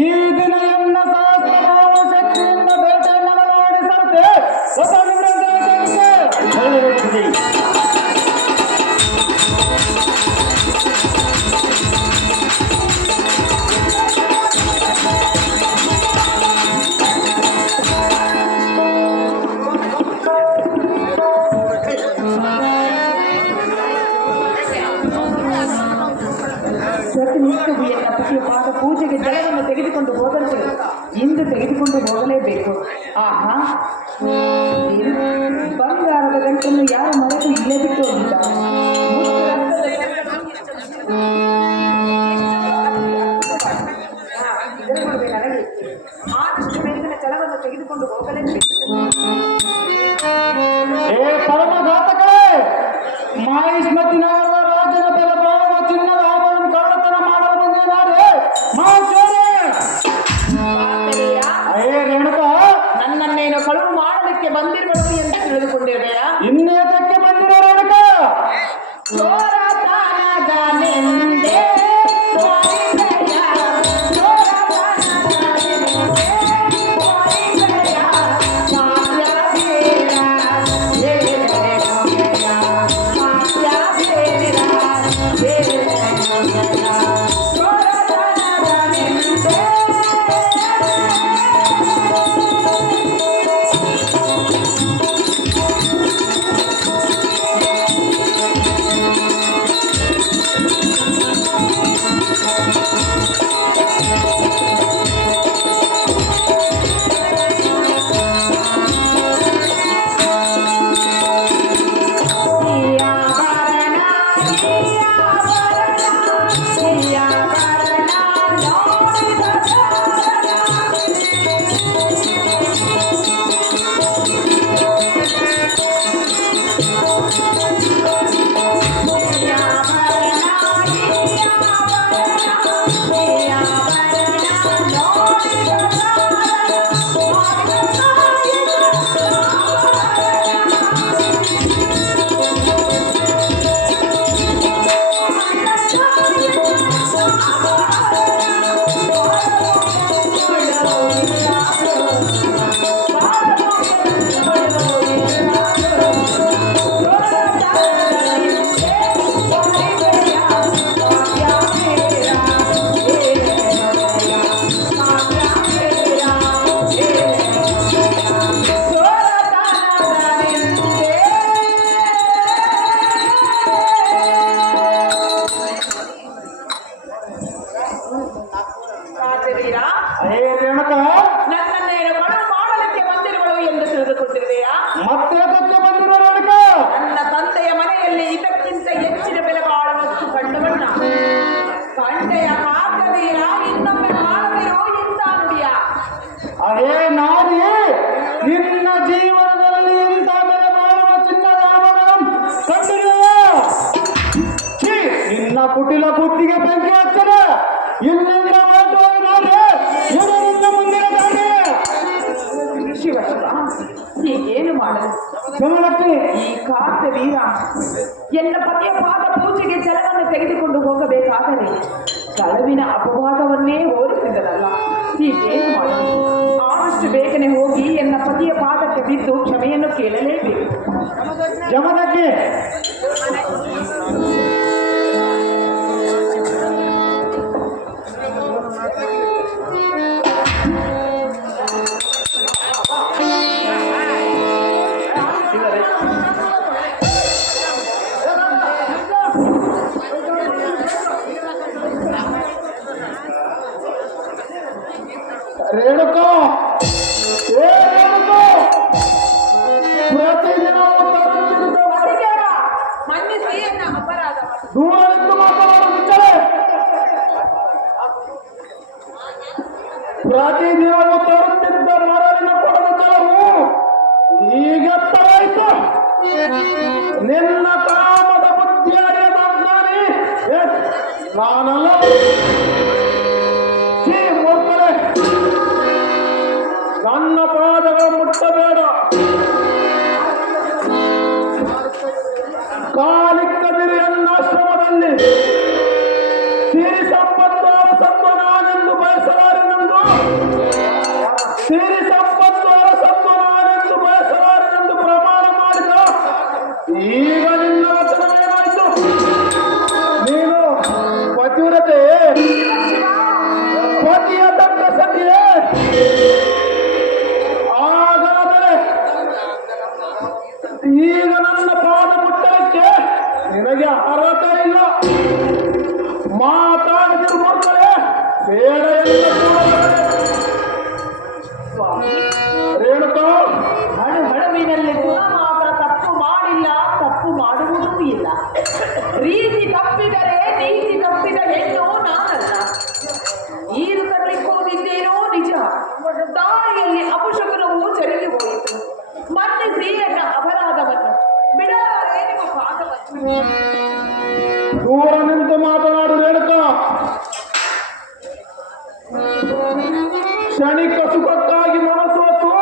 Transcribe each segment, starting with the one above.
ಈ ದಿನ ಎನ್ನ ಸಹಸ್ರಭಾವ ಶಕ್ತಿಯಿಂದ ಬೇಟೆಯನ್ನು ಮಾಡಿ ಸರ್ತೆ ಪೂಜೆಗೆ ಜಲವನ್ನು ತೆಗೆದುಕೊಂಡು ಹೋದಂತೆ ಇಂದು ತೆಗೆದುಕೊಂಡು ಹೋಗಲೇಬೇಕು. ಆಹಾ, ಬಂಗಾರದ ಗಂಟನ್ನು ಯಾರು ಮರೆತು ಇಲ್ಲೇ ಬಿಟ್ಟು ಹೋಗಿಲ್ಲ. ಆದಷ್ಟು ಬೇಗನೆ ಜಲವನ್ನು ತೆಗೆದುಕೊಂಡು ಹೋಗಲೇಬೇಕು. ಮಾಹಿಷ್ಮತಿನಗರ ರಾಜನ ಬೆಲೆ ಬಾಳುವ ಚಿನ್ನದ ಆಭರಣ ಕಳ್ಳತನ ಮಾಡಲು ಬಂದಿದ್ದಾರೆ. ನನ್ನನ್ನೇನು ಕಳುವು ಮಾಡಲಿಕ್ಕೆ ಬಂದಿರುವುದು ಎಂದು ತಿಳಿದುಕೊಂಡಿರುವೆಯಾ? ಇನ್ನೇತಕ್ಕೆ ಬಂದಿರೋ ರೇಣುಕ? ನನ್ನನ್ನೇನು ಕಳುವು ಮಾಡಲಿಕ್ಕೆ ಬಂದಿರುವಳು ಎಂದು ತಿಳಿದುಕೊಂಡಿರುವೆಯಾ? ಮತ್ತೆ ಬಂದಿರೋ ರೇಣುಕ? ನನ್ನ ತಂದೆಯ ಮನೆಯಲ್ಲಿ ಇದಕ್ಕಿಂತ ಹೆಚ್ಚಿನ ಬೆಲೆ ಬಾಳುವಷ್ಟು ಕಂಡವಣ್ಣ. ಕಂಡೆಯ ಕಾಕವೀರ ಇನ್ನೊಮ್ಮೆ ಮಾಡದಿರೋ ಇಂಥ ನುಡಿಯ. ಅದೇ ನಾರಿ, ನಿನ್ನ ಜೀವನದಲ್ಲಿ ಇಂಥ ಬೆಲೆ ಬಾಳುವ ಚಿನ್ನದ ಆಭರಣ ಕಂಡಿರುವೆಯಾ? ನಿನ್ನ ಕುಟಿಲ ಬುದ್ಧಿಗೆ ಬೆಂಕಿ ಹಚ್ಚರೆ ಇಲ್ಲಿಂದ ಹೊರಟು ಹೋಗಿದ್ದಾರೆ. ಮುಂದಿನ ಹೀಗೇನು ಮಾಡಲು? ಈ ಕಾರ್ತವೀರ ಎಲ್ಲ ಪತಿಯ ಪಾದ ಪೂಜೆಗೆ ಜಲವನ್ನು ತೆಗೆದುಕೊಂಡು ಹೋಗಬೇಕಾದರೆ ಕಳವಿನ ಅಪವಾದವನ್ನೇ ಹೋಲಿಸಿದರಲ್ಲ. ಹೀಗೇನು ಮಾಡಲು? ಆದಷ್ಟು ಬೇಗನೆ ಹೋಗಿ ಎನ್ನ ಪತಿಯ ಪಾದಕ್ಕೆ ಬಿದ್ದು ಕ್ಷಮೆಯನ್ನು ಕೇಳಲೇಬೇಕು. ಜಮದಕ್ಕೆ ರೇಣುಕ, ಪ್ರತಿದಿನ ದೂರವಿದ್ದು ಮಾತನಾಡುತ್ತಿದ್ದರೆ ಪ್ರತಿದಿನವೂ ತರುತ್ತಿದ್ದ ಮರಳಿನ ಕೊಡದ ಕೆಲವು ಈಗ ತರಾಯಿತು. ನಿನ್ನ ಕಾಮದ ಬುದ್ಧಿಯಾಗಿ ನಾನಲ್ಲ. ನನ್ನ ಪಾದಗಳು ಮುಟ್ಟಬೇಡ. ಕಾಲಿಕ್ಕದಿರಿ ಎನ್ನಾಶ್ರಮದ ಮೀರಿನಲ್ಲಿ ಸಿರಿ ಸಂಪತ್ತು ಅರಸತ್ವ ನಾನೆಂದು ಬಯಸಲಾರೆನೆಂದು ಸಿರಿ ಸಂಪತ್ತು ಅರಸತ್ವ ನಾನೆಂದು ಬಯಸಲಾರೆನೆಂದು ಪ್ರಮಾಣ ಮಾಡಿದ ಈಗ ನಿನ್ನ ವಚನವೇನಾಯಿತು? ನೀನು ಪತಿವ್ರತೆ, ಪತಿಯ ತಕ್ಕ ಸತಿಯೇ? ಹಾಗಾದರೆ ಈಗ ನನ್ನ ಪಾದ ಮುಟ್ಟಕ್ಕೆ ನಿನಗೆ ಅರ್ಹತೆ ಇಲ್ಲ. ಮಾತಾಡಿದ್ರು ಮಕ್ಕಳೇ ಬೇಡ ರೇಣುಕಾ, ಹಣವಿನಲ್ಲಿ ಗುಣ ಮಾತ್ರ ತಪ್ಪು ಮಾಡಿಲ್ಲ, ತಪ್ಪು ಮಾಡುವುದೂ ಇಲ್ಲ. ರೀತಿ ತಪ್ಪಿದರೆ ನೀತಿ ತಪ್ಪಿದ ಹೆಣ್ಣು ನಾನಲ್ಲ. ನೀರು ತರಲಿಕ್ಕೆ ಹೋಗಿದ್ದೇನೋ ನಿಜ, ದಾರಿಯಲ್ಲಿ ಅಪಶಕನವು ಜರುಗಿ ಹೋಯಿತು. ಮನ್ನಿಸಿ ಎನ್ನ ಅಪರಾಧವನ್ನು ಬಿಡಲಾರೆ ನಿಮ್ಮ ಪಾದವನ್ನು. ದೂರ ನಿಂತು ಮಾತನಾಡು ರೇಣುಕಾ. ಕ್ಷಣಿಕ ಸುಖಕ್ಕಾಗಿ ಮನಸ್ಸೋತು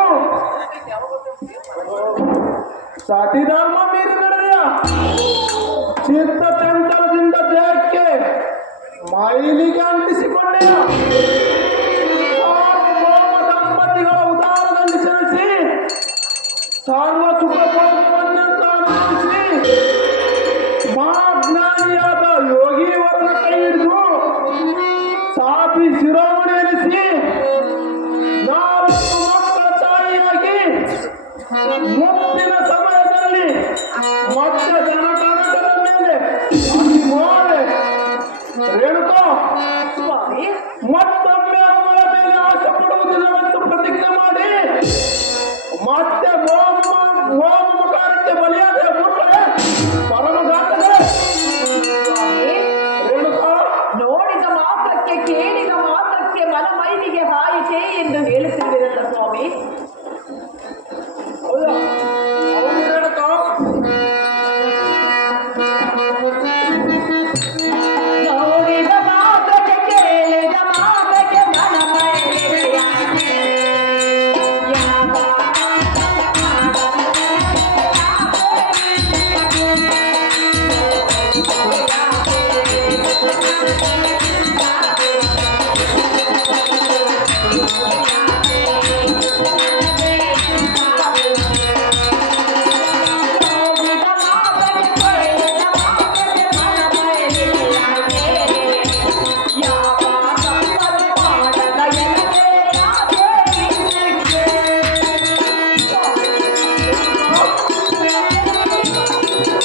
ಸತಿಧರ್ಮ ಮೀರಿ ನಡೆದೆಯ. ಚಿತ್ತ ಚಂಚಲದಿಂದ ದೇಹಕ್ಕೆ ಮೈಲಿಗೆ ಅಂಟಿಸಿಕೊಂಡೆಯ. ದಂಪತಿಗಳ ಉದಾರದಲ್ಲಿ ಸರಿಸಿ ಸರ್ವ ಸುಖ ಭೋಗವನ್ನೆಂತ ಅನುಭವಿಸಿ ಮಹಾಜ್ಞಾನಿಯಾದ ಯೋಗೀವರನ ಕೈ ಹಿಡಿದು ಸಾಪಿ ಶಿರೋಮಣಿ ಎನಿಸಿ 4 ಮಕ್ಕಳ ತಾಯಿಯಾಗಿ ಮುಪ್ಪಿನ ಸಮಯದಲ್ಲಿ ಮಧ್ಯ ಜನಕನಕದ ಮೇಲೆ ಅತಿಮೋಳೆ ರೇಣುಕಾ ಮತ್ತೊಮ್ಮೆ ಅವಳ ಮೇಲೆ ಆಸೆ ಪಡುವುದಿಲ್ಲವೆಂದು ಪ್ರತಿಜ್ಞೆ ಮಾಡಿ ಮತ್ತೆ ಹೋಮಕಾರಕ್ಕೆ ಬಲಿಯಾದ ಮೂರ್ಖರೇ, ಪರಮಘಾತಕರೇ. ರೇಣುಕಾ, ನೋಡಿದ ಮಾತ್ರಕ್ಕೆ ಕೇಳಿದ ಮಾತ್ರಕ್ಕೆ ಮನ ಮೈಲಿಗೆ ಹಾಯಿತೆ ಎಂದು ಹೇಳುತ್ತಿರುವಿರಲ್ಲ ಸ್ವಾಮಿ. ಹೌದಾ? ಹೌದು ರೇಣುಕಾ. ನೋಡಿದ ಮಾತ್ರಕ್ಕೆ ಕೇಳಿದ ಮಾತ್ರಕ್ಕೆ ಮನ ಮೈಲಿಗೆ ಹಾಯಿತೆ.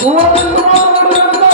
ದೂರ ನಿಂತು ಮಾತನಾಡು ರೇಣುಕಾ.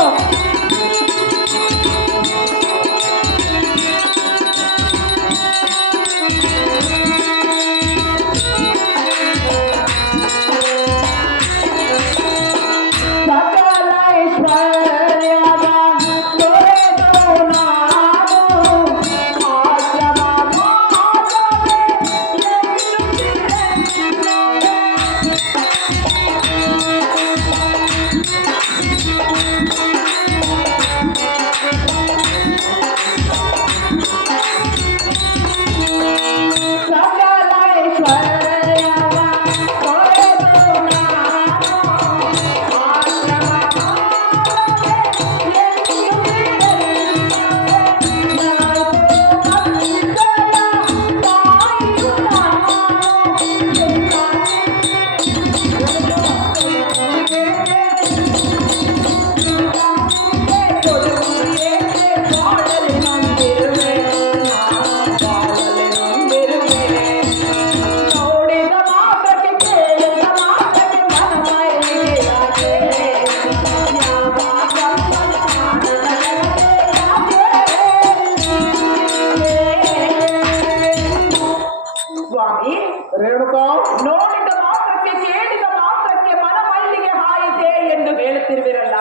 ರೇಣುಕಾ, ನೋಡಿದ ಮಾತ್ರಕ್ಕೆ ಕೇಳಿದ ಮಾತ್ರಕ್ಕೆ ಮನ ಮೈಲಿಗೆ ಹಾಯಿತೆ ಎಂದು ಹೇಳುತ್ತಿರುವಿರಲ್ಲ.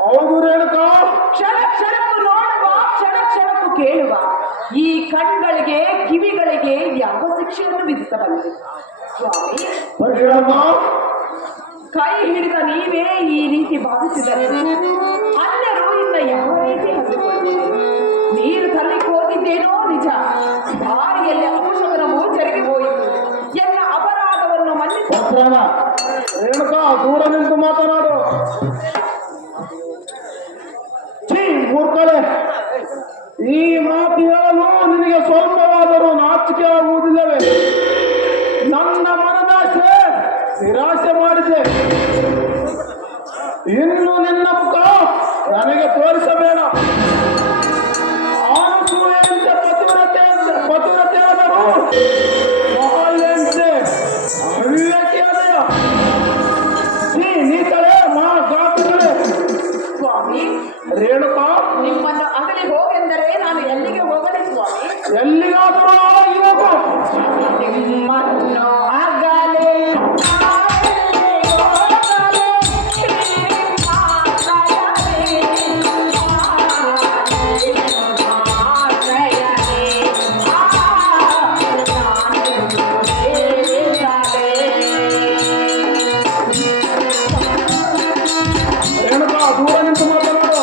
ಹೌದು ರೇಣುಕಾ. ಕ್ಷಣ ಕ್ಷಣಕ್ಕೂ ನೋಡುವ, ಕ್ಷಣ ಕ್ಷಣಕ್ಕೂ ಕೇಳುವ ಈ ಕಣ್ಗಳಿಗೆ ಕಿವಿಗಳಿಗೆ ಯಾವ ಶಿಕ್ಷೆಯನ್ನು ವಿಧಿಸಬಲ್ಲದು ಸ್ವಾಮಿ? ಪರಿಶೀಲನಾ, ಕೈ ಹಿಡಿದ ನೀವೇ ಈ ರೀತಿ ಭಾವಿಸಿದರೆ ಅನ್ಯರು ಇನ್ನ ಯಾವ ರೀತಿ ಹಂಚಿಕೊಳ್ಳುತ್ತಾರೆ? ನೀರು ತರಲಿಕ್ಕೆ ಹೋಗಿದ್ದೇನೋ ನಿಜ, ದಾರಿಯಲ್ಲಿ ಅಪಶಕನವು ಜರುಗಿ ಹೋಯಿತು. ಎಲ್ಲ ಅಪರಾಧವನ್ನು ಮನ್ನಿಸಿ ರೇಣುಕಾ, ದೂರ ನಿಂತು ಮಾತನಾಡು. ಛೀ, ಮೂರ್ಖಳೆ, ಈ ಮಾತು ಹೇಳಲು ನಿನಗೆ ಸ್ವಲ್ಪವಾದರೂ ನಾಚಿಕೆ ಆಗುವುದಿಲ್ಲವೇ? ನನ್ನ ಮನದಾಸೆ ನಿರಾಶೆ ಮಾಡಿದೆ. ಇನ್ನು ನಿನ್ನ ಮುಖ ನನಗೆ ತೋರಿಸಬೇಡ. ಆನಸೂಯಂತೆ ಪತಿವ್ರತೆ ಆದರೂ ಮಹಾಯಂತೆ ಅವಿವೇಕಿಯಾದೆಯ. ನೀತಳೆ ಮಾ ಗಾತುಗಳೇ. ಸ್ವಾಮಿ, ರೇಣುಕಾ, ನಿಮ್ಮನ್ನು ಅಗಲಿ ಹೋಗೆಂದರೆ ನಾನು ಎಲ್ಲಿಗೆ ಹೋಗಲಿ ಸ್ವಾಮಿ? ಎಲ್ಲಿಗಾದರೂ ಇವಾಗ ನಿಮ್ಮನ್ನು ಅಗಲಿ ರೇಣುಕಾ, ದೂರ ನಿಂತು ಮಾತನಾಡು.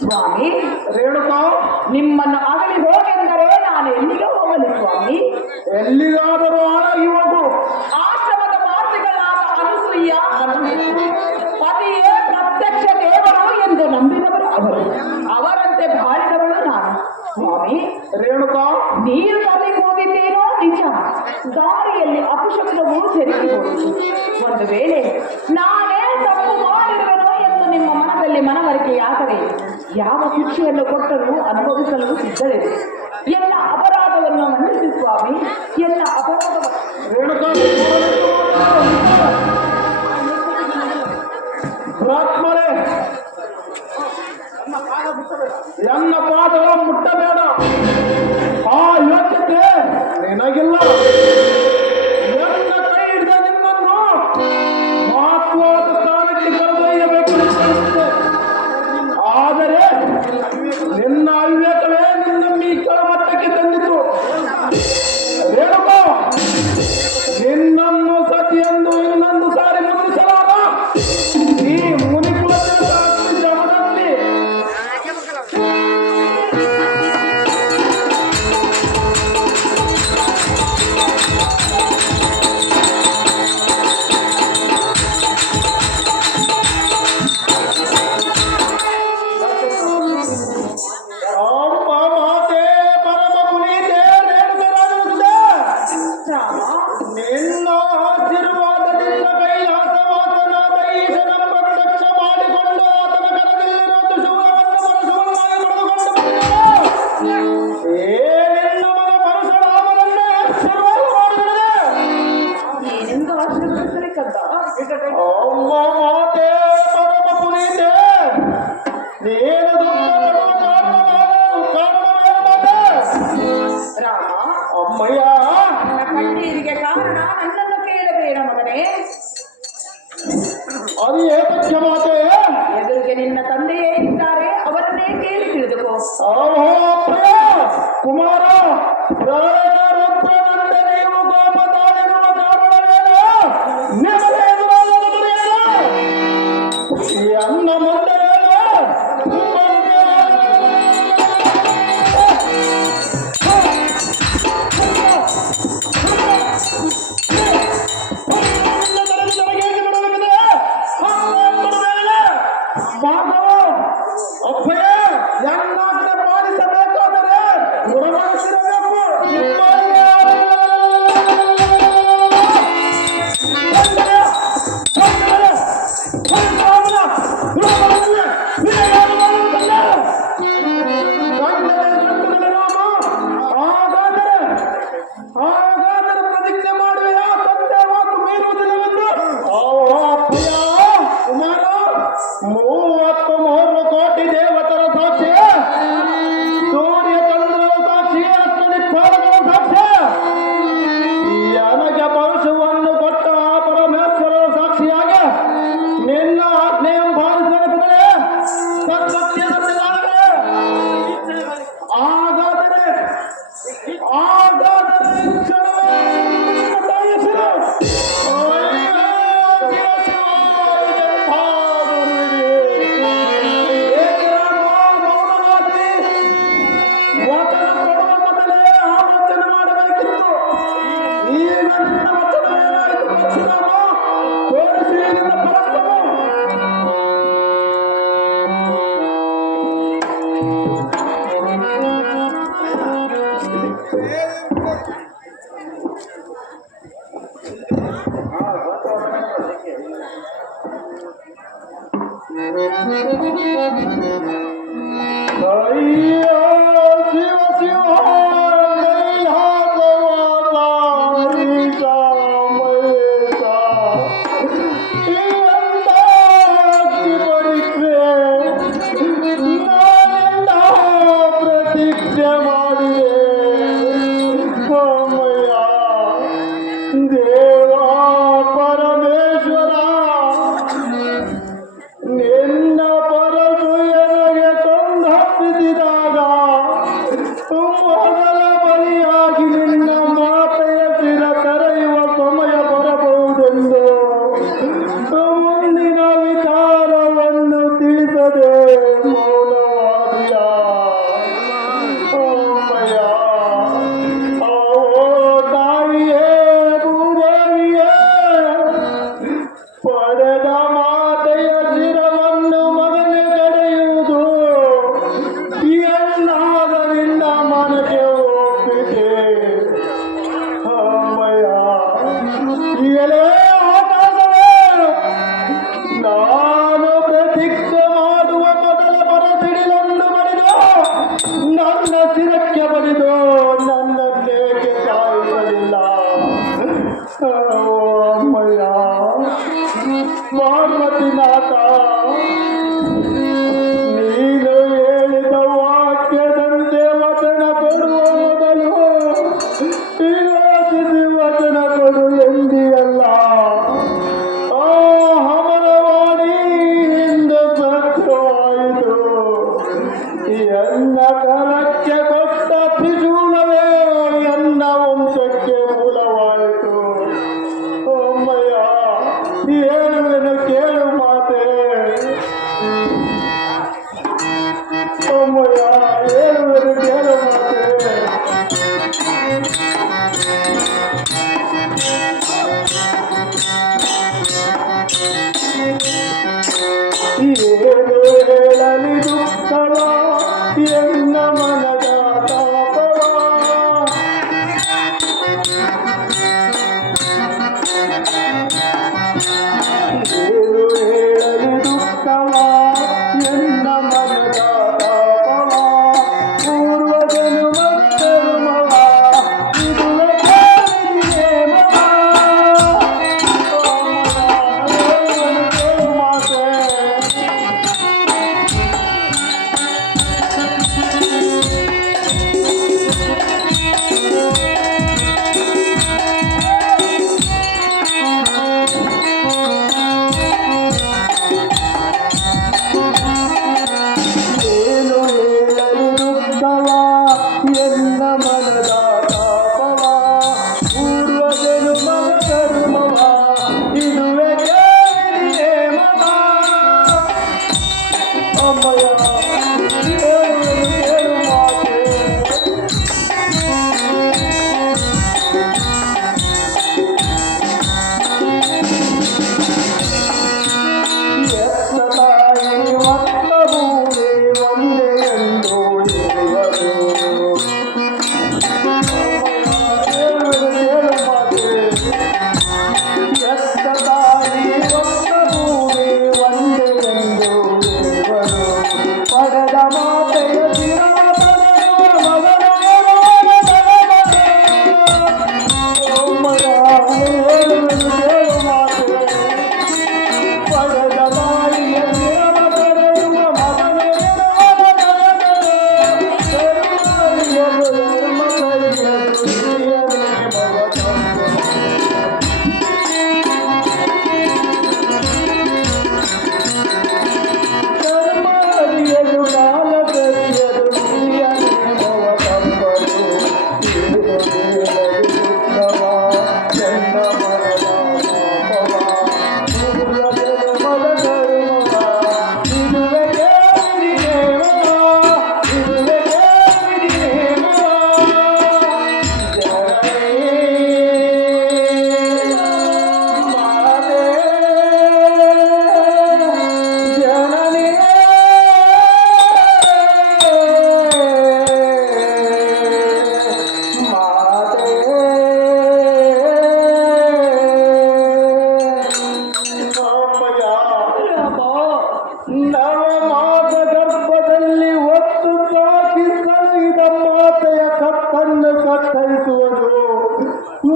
ಸ್ವಾಮಿ, ರೇಣುಕಾ, ನಿಮ್ಮನ್ನು ಅಗಲಿ ಹೋಗೆಂದರೆ ನಾನು ಎಲ್ಲಿಗೆ ಹೋಗಲಿ ಸ್ವಾಮಿ? ಎಲ್ಲಿಗಾದರೂ ಹೋಗು. ಆಶ್ರಮದ ಮಾತುಗಳಾದ ಅನಸೂಯ ಪತಿಯೇ ಪ್ರತ್ಯಕ್ಷ ದೇವರು ಎಂದು ನಂಬಿದವರು ಅವರು. ಅವರಂತೆ ಬಾಳಿದವಳು ನಾನು. ಸ್ವಾಮಿ, ರೇಣುಕಾ, ನೀರು ತರಲಿಕ್ಕೆ ಹೋಗಿದ್ದೇನೋ ನಿಜ. ದಾರಿಯಲ್ಲಿ ಅಪಶಬ್ದವು ಜರುಗಿಬಹುದು. ಒಂದು ವೇಳೆ ನಾನೇ ತಪ್ಪು ಮಾಡಿರುವೆನೋ ಎಂದು ನಿಮ್ಮ ಮನದಲ್ಲಿ ಮನವರಿಕೆಯಾದರೆ ಯಾವ ಶಿಕ್ಷೆಯನ್ನು ಕೊಟ್ಟರೂ ಅನುಭವಿಸಲು ಸಿದ್ಧವಿದೆ. ಎಲ್ಲ ಅಪರಾಧವನ್ನು ಮನ್ನಿಸಿ ಸ್ವಾಮಿ, ಎಲ್ಲ ಅಪರಾಧವನ್ನು. ರೇಣುಕಾ, ರಾತ್ಮರೆ, ಎನ್ನ ಪಾದವ ಮುಟ್ಟಬೇಡ. ಆ ಯೋಗ್ಯತೆ ನಿನಗಿಲ್ಲ. ಎನ್ನ ಕೈ ಹಿಡಿದ ನಿನ್ನನ್ನು ಮಹತ್ವದ ಸ್ಥಾನಕ್ಕೆ ಕರೆದೊಯ್ಯಬೇಕು ಅನಿಸುತ್ತದೆ. ಆದರೆ ನಿನ್ನ ಅವಿವೇಕವೇ ನಿನ್ನನ್ನು ಈ ಕೆಳಮಟ್ಟಕ್ಕೆ ತಂದಿತು. ರೇಣುಕಾ, ನಿನ್ನನ್ನು ಸತಿಯೆಂದು ಇನ್ನೊಂದು ಸಾರಿ ಮುಂದಿಸಲಾರ ಈ ಮುನಿಕುಲದ ಜಮದಲ್ಲಿ ಅಮ್ಮ ಮಾತೆ ಪರಮ ಪುನೀತೆ ರೇಣುಕರಾಗಿರುತ್ತದೆ. ನಿನ್ನ ಆಶೀರ್ವಾದದಿಂದ ಕೈಲಾಸವಾಸನಾದ ಈಶನ ಪ್ರತ್ಯಕ್ಷ ಮಾಡಿಕೊಂಡು ಆತನ ಕರದಲ್ಲಿರುವ ತ್ರಿಶೂಲವನ್ನು ಪರಶುವನ್ನಾಗಿ ಪಡೆದುಕೊಂಡು ಬಂದನು. ನಿನ್ನ ಮಗ ಪರಶುರಾಮನನ್ನೇ ಆಶೀರ್ವಾದ ಮಾಡಿದರೆ ಏನೆಂದು ಆಶೀರ್ವದಿಸಲಿಕ್ಕಂತ ಅಮ್ಮ ಮಾತೆ ಪರಮ ಪುನೀತೆ, ನೀನು ದುಃಖಪಡುವ ಕಾರಣವೇನು ಮಾತೆ? ರಾಮ, ಅಮ್ಮಯ್ಯ, ನನ್ನ ಕಣ್ಣೀರಿಗೆ ಕಾರಣ ನನ್ನನ್ನು ಕೇಳಬೇಡ ಮಗನೇ. ಅದು ಏತಕ್ಕೆ ಮಾತೆ? ಎದುರಿಗೆ ನಿನ್ನ ತಂದೆಯೇ ಇದ್ದಾರೆ, ಅವರನ್ನೇ ಕೇಳಿ ತಿಳಿದುಕೋ. ಓಹೋ ಪ್ರಿಯ ಕುಮಾರ, ರುದ್ರನಂತೆ ನೀವು ಕೋಪ ತಾಳಿರುವ ಕಾರಣವೇನು? ನಿಮಗೆ ಎದುರಾಗಲು ಬರೆಯಲು ಈ ಅನ್ನ ಮಂದವೇನು? ಅಪ್ಪಯ್ಯ, ಎನ್ನಾಜ್ಞೆ ಪಾಲಿಸಬೇಕಾದರೆ ಗುಣಮನಸ್ಸಿರಬೇಕು. ಅಯ್ಯೋ ಶಿವ ಶಿವ ಕೈಲಾಸವಾದ ಈಶ ಮಹೇಶ ಈ ಅಂದ ಪರೀಕ್ಷೆ ನಾನೆಲ್ಲ ಪ್ರತೀಕ್ಷೆ ಮಾಡಿದೆ ಅಮ್ಮಯ್ಯ ದೇವ ಪರಮೇಶ್ವರ ನಿನ್ನ ಪರಸು ಎನಗೆ ಕೊಂಡೊಪ್ಪಿಸಿದಾಗ ಮೊದಲ ಬಲಿಯಾಗಿ ನಿನ್ನ ಮಾತೆಯ ಶಿರ ತೆರೆಯುವ ಸಮಯ ಬರಬಹುದೆಂದು ಮುಂದಿನ ವಿಚಾರವನ್ನು ತಿಳಿಸದೆ ಮೌನವಾದಿಯ ಅಮ್ಮಯ್ಯ ಓ ತಾಯಿಯೇ ಭೂದೇವಿಯೇ ಪಡೆದ ಮಾತೆಯ ಶಿರವನ್ನು ಮಗನೇ ಕಡೆಯುವುದು ಎನ್ನಾದರಿಂದ ಮನಕ್ಕೆ ಒಪ್ಪಿದೆ ಅಮ್ಮಯ್ಯ ಎಲೆ ಆಕಾಶವೇ ನಾನು ಪ್ರತೀಕ್ಷೆ ಮಾಡುವ ಮೊದಲ ಬರಸಿಡಿಲನ್ನು ಬಡಿದು ನನ್ನ ಶಿರಕ್ಕೆ ಬಡಿದು ನನ್ನನ್ನೇಕೆ ಕಾಯಿಸಲಿಲ್ಲ ಅಮ್ಮಯ್ಯ ಪಾರ್ವತಿನಾಥ ನೀನು ಹೇಳಿದ ವಾಕ್ಯದಂತೆ ವಚನ ಕೊಡುವ ಮೊದಲು ಯೋಚಿಸಿ ವಚನ ಕೊಡು ಎಂದಿಯಲ್ಲ ಆ ಅಮರವಾಣಿಯಿಂದ ಸತ್ಯವಾಯಿತು ಎನ್ನ ಕರಕ್ಕೆ ಕೊಟ್ಟ ತ್ರಿಶೂಲವೇ ಎನ್ನ ವಂಶಕ್ಕೆ ಮೂಲವಾಯಿತು ಅಮ್ಮಯ್ಯ ಹೇಳುವೆನು ಕೇಳು ಮಾತೆ ಅಮ್ಮಯ್ಯ ಹೇಳುವೆನು ಕೇಳು ಮಾತೆ ಏನು ಹೇಳಲಿ ದುಃಖವ ಎನ್ನ ಮನದ ತಾಪವ ಏನು ಹೇಳಲಿ ದುಃಖವ ಎನ್ನ ಮನದ ತಾಪವ ಪೂರ್ವ ಜನ್ಮವ ಇದು ಮಾತೆ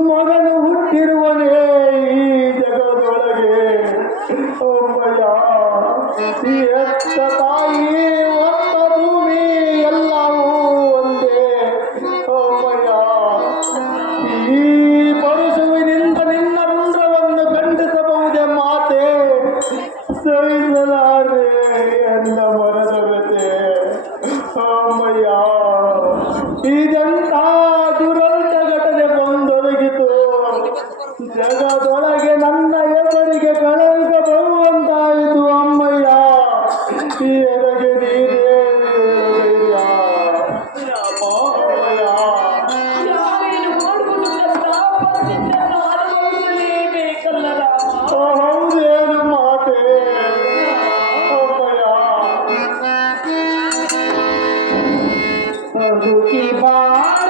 ಮಗನು ಹುಟ್ಟಿರುವನೇ ಈ ಜಗದೊಳಗೆ ಒಮ್ಮಯ್ಯ ಈ ಎತ್ತ ತಾಯಿ ಒತ್ತ ಭೂಮಿ ಎಲ್ಲವೂ ಒಂದೇ ಒಮ್ಮಯ್ಯ ಈ ಪರಶುವಿನಿಂದ ನಿನ್ನ ರುಂಡ್ರವನ್ನು ಖಂಡಿಸಬಹುದೇ ಮಾತೆ ಸಹಿಸಲಾರೆ ಎನ್ನ ಮರದ ಗತೆ ಅಮ್ಮಯ್ಯ ಇದೆಂತ ದುರಂತ ಘಟನೆ ಬಂದೊದಗಿತು ಜಗದೊಳಗೆ ನನ್ನ ಎದುರಿಗೆ ಕಳಂಕ ಬರುವಂತಾಯಿತು ಅಮ್ಮಯ್ಯ ಈ ಎದಗೆ ನೀರೇ ಯಾರೇನು ಮಾಡುವುದು ಕಷ್ಟ ಅನುಭವಿಸಲೇಬೇಕಲ್ಲ ರಾಮ. ಹೌದೇನು ಮಾತೆ ಬದುಕಿ ಬಾಳ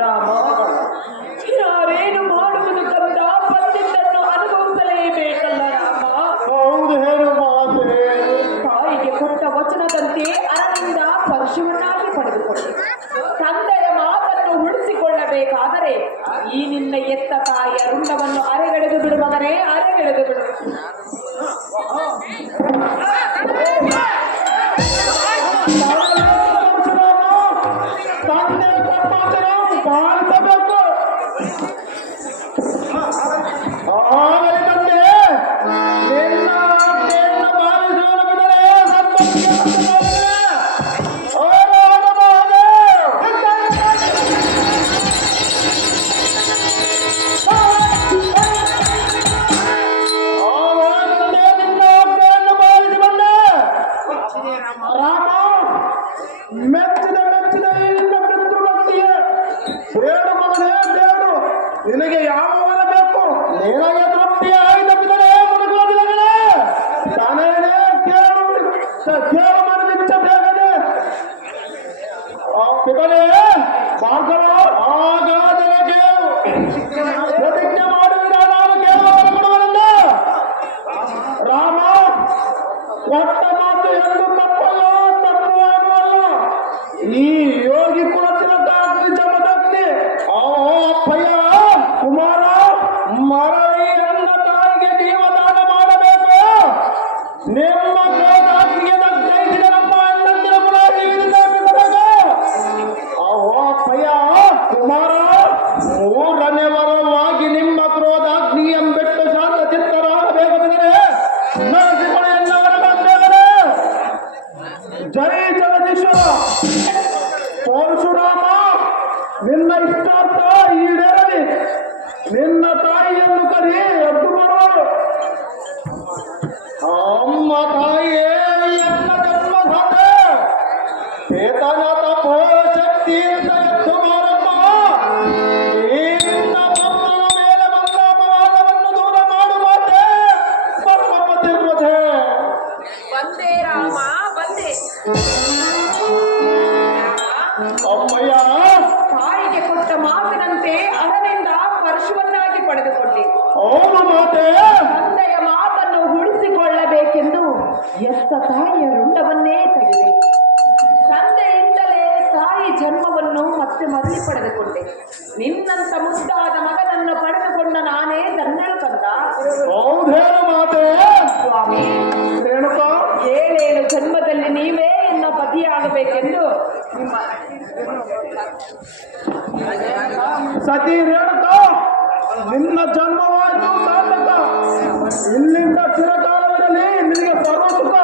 ರಾಮ, ಯಾರೇನು ಮಾಡುವುದು ಕಂದ ಬಂದಿದ್ದನ್ನು ಅನುಭವಿಸಲೇಬೇಕಲ್ಲ ರಾಮ. ಹೌದು ಹೇಳು ಮಾತೆ ತಾಯಿಗೆ ಕೊಟ್ಟ ವಚನದಂತೆ ಅರನಿಂದ ಪರಶುವನ್ನಾಗಿ ಪಡೆದುಕೊಳ್ಳಿ. ತಂದೆಯ ಮಾತನ್ನು ಉಳಿಸಿಕೊಳ್ಳಬೇಕಾದರೆ ಈ ನಿನ್ನ ಎತ್ತ ತಾಯಿಯ ರುಂಡವನ್ನು ಅರೆಗೆಳೆದು ಬಿಡು ಮಗನೇ, ಅರೆಗೆಳೆದು ಬಿಡು. ಮೆಚ್ಚಿದ ಮೆಚ್ಚಿದ ಈ ನಿನ್ನ ಪಿತೃಭಕ್ತಿಯೇ ಬೇಡು ಮಗನೇ ಬೇಡು. ನಿನಗೆ ಯಾವ ವರ ಬೇಕು? ನಿನಗೆ ತೃಪ್ತಿ ಆಯ್ತಪ್ಪಿದರೆ ಮುದುಕುವುದಿಲ್ಲಗಳೇ ತಾನೇನೇ ಕೇಳು ಕೇಳು ಮನದಿಚ್ಚ ಬೇಗನೆ ಪಿತನೇ ಭಾರ್ಗವ ಆಗಾದರೆ ಕೇಳು. ಪ್ರತಿಜ್ಞೆ ಮಾಡುವಿರ ನಾನು ಕೇಳುವ ಕೊಡುವನಲ್ಲ. ರಾಮ ಕೊಟ್ಟ ಮಾತು ಎಂದು ತಪ್ಪಲ್ಲ, ತಪ್ಪು ಅನ್ನುವಲ್ಲ. ಈ ಯೋಗಿ ಕುಲತಿನ ಅಪ್ಪಯ್ಯ ಕುಮಾರ, ಮೂರನೇ ವರವಾಗಿ ನಿಮ್ಮ ಕ್ರೋಧಾಗ್ನಿ ಎಂಬೆಟ್ಟು ಶಾಂತ ಚಿತ್ತರಾಗಬೇಕೆಂದರೆ ನರಸಿಂಹಳೆಯನ್ನವರೇ ಜೈ ಜಗದೀಶ್ವರ. ಪರಶುರಾಮ, ನಿನ್ನ ಇಷ್ಟಾರ್ಥ ಈಡೇರಲಿ. ನಿನ್ನ ತಾಯಿಯನ್ನು ಕರಿ, ಎದ್ದು ಬರು. ಅಮ್ಮ ತಾಯಿಯೇ, ಎನ್ನ ಜನ್ಮದಾತೆ, ಚೇತನ ತಪೋ ಶಕ್ತಿಯಿಂದ ಎದ್ದು ಬಾರಮ್ಮ. ನಿನ್ನ ತಮ್ಮನ ಮೇಲೆ ಬಂದ ಅಪವಾದವನ್ನು ದೂರ ಮಾಡು ಮಾತೆ, ಪರಮಪತಿವ್ರತೆ. ಬಂದೆ ರಾಮ, ಬಂದೆ. ಅಮ್ಮಯ್ಯ, ತಾಯಿಗೆ ಕೊಟ್ಟ ಮಾತಿನಂತೆ ಅದರಿಂದ ಪರಶುವನ್ನಾಗಿ ಪಡೆದುಕೊಂಡೆ. ಹೌದು ಮಾತೆ. ತಂದೆಯ ಮಾತನ್ನು ಉಳಿಸಿಕೊಳ್ಳಬೇಕೆಂದು ಎತ್ತ ತಾಯಿಯ ರುಂಡವನ್ನೇ ತೆಗೆದೆ. ತಂದೆಯಿಂದಲೇ ತಾಯಿ ಜನ್ಮವನ್ನು ಮತ್ತೆ ಮರಳಿ ಪಡೆದುಕೊಂಡೆ. ನಿನ್ನಂತ ಮುದ್ದಾದ ಮಗನನ್ನು ಪಡೆದುಕೊಂಡ ನಾನೇ ಧನ್ಯಳು ಕಂದ. ಹೌದೇನು ಮಾತೆ? ಸ್ವಾಮಿ, ರೇಣುಕಾ, 7 ಜನ್ಮದಲ್ಲಿ ನೀವೇ ಎನ್ನ ಪತಿಯಾಗಬೇಕೆಂದು ನಿಮ್ಮ ಸತಿ ರೇಣುಕಾ, ನಿನ್ನ ಜನ್ಮವಾಯಿತು ಸಾರ್ಥಕ. ಇಲ್ಲಿಂದ ಚಿರಕಾಲವಿರಲಿ ನಿನಗೆ ಸರ್ವ ಸುಖ.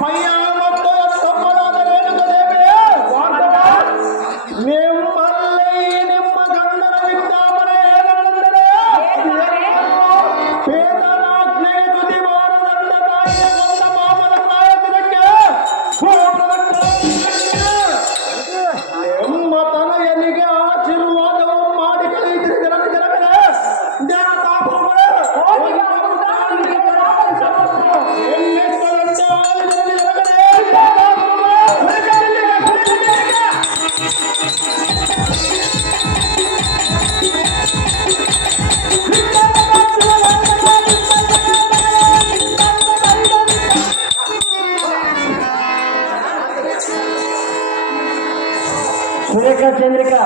ಪಯ್ಯ ಮತ್ತು ತಮ್ಮನಾದ ರೇಣುಕ ದೇವಿಯೇ, ನಿಮ್ಮಲ್ಲಿ ನಿಮ್ಮ ಗಂಡನ ವಿಜ್ಞಾಪನೆ ಏನೆಂದರೆ ವೇದನಾಜ್ಞೆಯ ತುದಿ ಬಾರದಂತ ತಾಯಿಯ ಬಂದ ಮಾಮನ ಕಾಯಕಕ್ಕೆ ನಿಮ್ಮ ತನಯನಿಗೆ ಆಶೀರ್ವಾದವು ಮಾಡಿ ಕಲಿಯಿರಿ. ಜನರೇ, ಜ್ಞಾನತಾಪುಗಳೇ, ಸುರೇಖಾ ಚಂದ್ರಿಕಾ